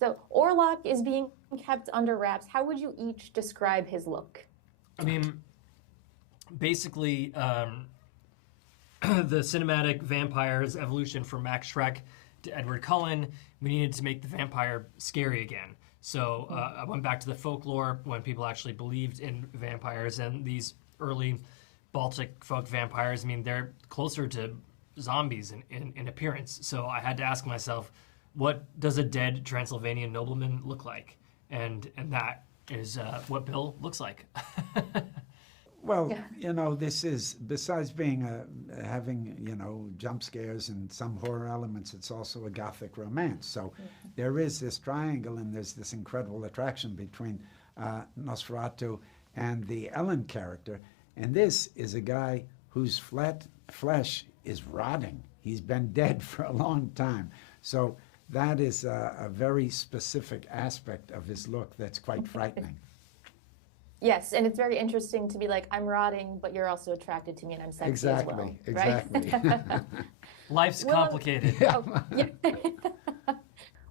So Orlok is being kept under wraps. How would you each describe his look? I mean, basically, the cinematic vampire's evolution from Max Schreck to Edward Cullen, we needed to make the vampire scary again. So I went back to the folklore when people actually believed in vampires, and these early Baltic folk vampires, I mean, they're closer to zombies in appearance. So I had to ask myself, what does a dead Transylvanian nobleman look like? And that is what Bill looks like. Well, this is, besides being having, jump scares and some horror elements, it's also a gothic romance. So there is this triangle, and there's this incredible attraction between Nosferatu and the Ellen character. And this is a guy whose flesh is rotting. He's been dead for a long time. So that is a very specific aspect of his look that's quite frightening. Yes, and it's very interesting to be like, I'm rotting, but you're also attracted to me, and I'm sexy as well. Exactly. Life's complicated.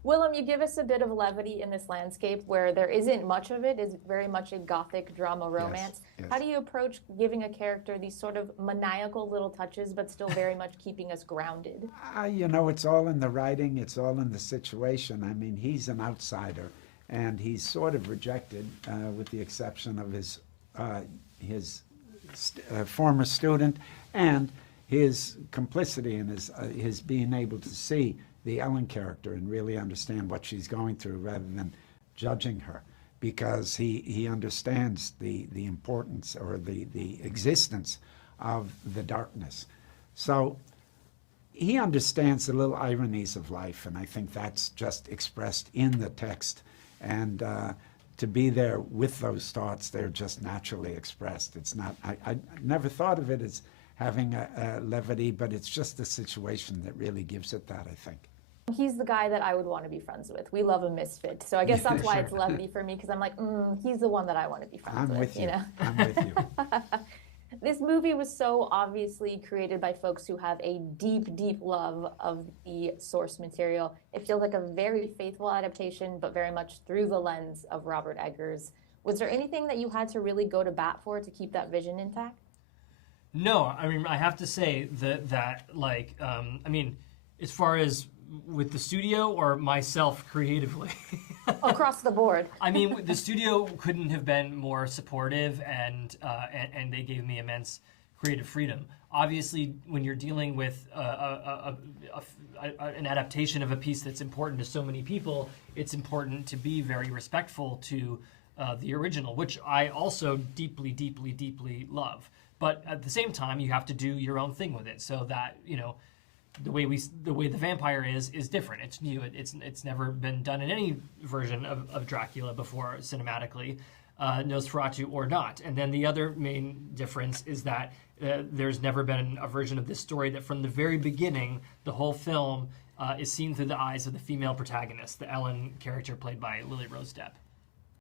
Willem, you give us a bit of levity in this landscape where there isn't much of it. It's very much a gothic drama romance. Yes. How do you approach giving a character these sort of maniacal little touches, but still very much keeping us grounded? It's all in the writing. It's all in the situation. I mean, he's an outsider. And he's sort of rejected, with the exception of his former student and his complicity and his being able to see the Ellen character and really understand what she's going through rather than judging her, because he understands the importance or the existence of the darkness. So he understands the little ironies of life, and I think that's just expressed in the text. And to be there with those thoughts, they're just naturally expressed. It's not, I never thought of it as having a levity, but it's just the situation that really gives it that, I think. He's the guy that I would want to be friends with. We love a misfit. So I guess that's why it's levity for me, because I'm like, he's the one that I want to be friends with. I'm with you. This movie was so obviously created by folks who have a deep, deep love of the source material. It feels like a very faithful adaptation, but very much through the lens of Robert Eggers. Was there anything that you had to really go to bat for to keep that vision intact? No, I mean, I have to say that as far as with the studio or myself creatively? Across the board. I mean, the studio couldn't have been more supportive, and they gave me immense creative freedom. Obviously, when you're dealing with an adaptation of a piece that's important to so many people, it's important to be very respectful to the original, which I also deeply, deeply, deeply love. But at the same time, you have to do your own thing with it, so that the way the vampire is different. It's new. It's never been done in any version of Dracula before cinematically, Nosferatu or not. And then the other main difference is that there's never been a version of this story that from the very beginning, the whole film is seen through the eyes of the female protagonist, the Ellen character played by Lily Rose Depp.